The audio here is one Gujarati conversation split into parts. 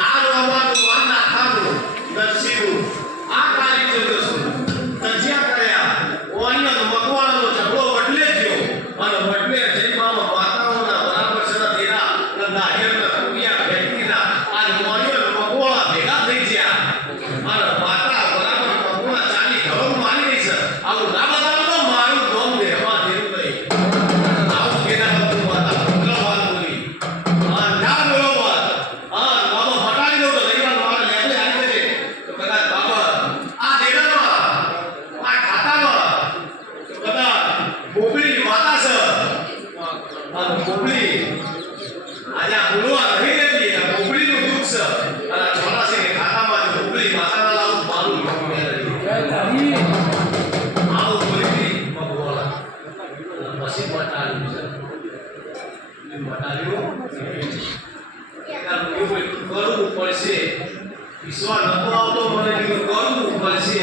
આ રોવાનું વાના ખાવું દર્શીવું આ કાલી જગસું તજ્યા કર્યા ઓયનો મકવાણો ઝઘડો વડલે ગયો અને વડલે જઈમાં માતાઓના બરાબર સના દેરા નાહિરના કુયા વ્યક્તિના આ ઓયનો મકવાણા ભેગા થઈ ગયા અને માતા બરાબર મકવાણા ચાલી ઘરો મારી રહી છે આવું ના બતાવો તો મારું ગમ દેવા દેવું નહીં આવું કેના બધું માતા ભગવાન બોલી આ ના બરોબર આ બાબા ફટાડી દો તો લઈવા મારે લેલે આવી જશે તો કદાચ બાબા આ દેરામાં આ ખાતામાં તો કદાચ બોબડી માતા છે આ બોબડી આજે આ બોલવા રહી નથી આ બોબડીનું દુઃખ છે અને 84 ને ખાતામાં જો બોબડી માતાના લાવ મારું આવું બોલી મગવાળા પછી મટાડ્યું છે મટાડ્યું કરવું પડશે વિશ્વાસ નતો આવતો મને કીધું કરવું પડશે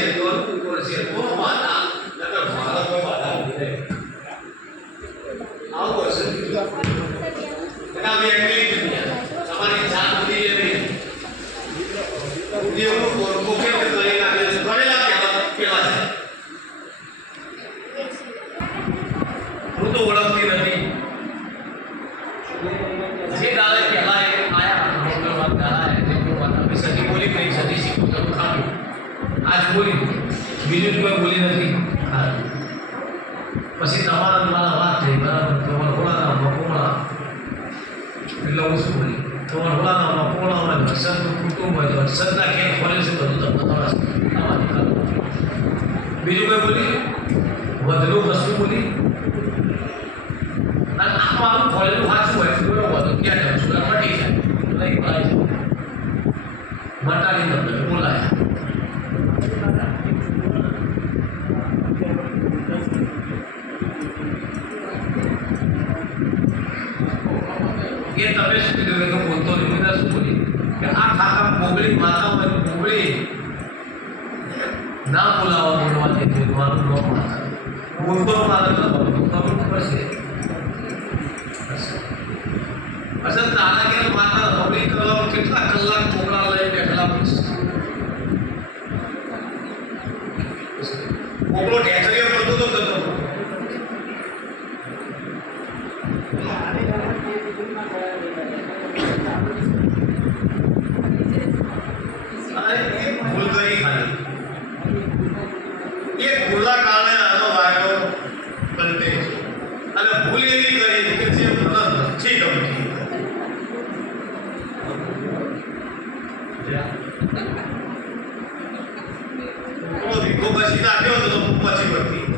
તો માતા નકર ભારતમાં માતા ઉભી આવું હશે એના બે એંગલી તમારી જાત ઉડી જતી ઉદ્યોગો કોર્પો કે કરી નાખે છે કરેલા કેવા છે હું તો ઓળખતી નથી જે દાદા પહેલા આયા મંગળવાર દાદા એટલે જો માતા સતી બોલી ગઈ સતી શીખું તો ખાતું આજ બોલી બીજું કોઈ બોલી નથી પછી તમારા મારા વાત થઈ બરાબર તમારા હોળાના મકોણા એટલે હું શું બોલી તમારા હોળાના મકોણામાં હર્ષદનું કુટુંબ હોય તો હર્ષદના ખેત ફરે છે બધું તમને તમારા બીજું કોઈ બોલી વધલું વસ્તુ બોલી અને આમાં ફળેલું સાચું હોય બરોબર તો ક્યાં જાઉં છું મટી જાય નહીં બોલાય છે મટાડી નતો બોલાયા એ તમે શું કીધું કે બોલતો નહીં બધા શું બોલી કે આ ખાતા બોગળી માતા હોય બોગળી ના બોલાવા બોલવાથી મારું ન બોલતો મારે ખબર પડશે અસલ નાણાકીય માતા હવળી કરવા કેટલા કલાક મોકળા લઈ બેઠેલા મોકળો ઢેચરીઓ કરતો તો થતો ભૂલ કરી ખાલી એક ભૂલના કારણે આનો વાયરો બનતે અને ભૂલ એવી કરી કે જે મને નથી ગમતી વિકો બસી નાખ્યો તો પછી પડતી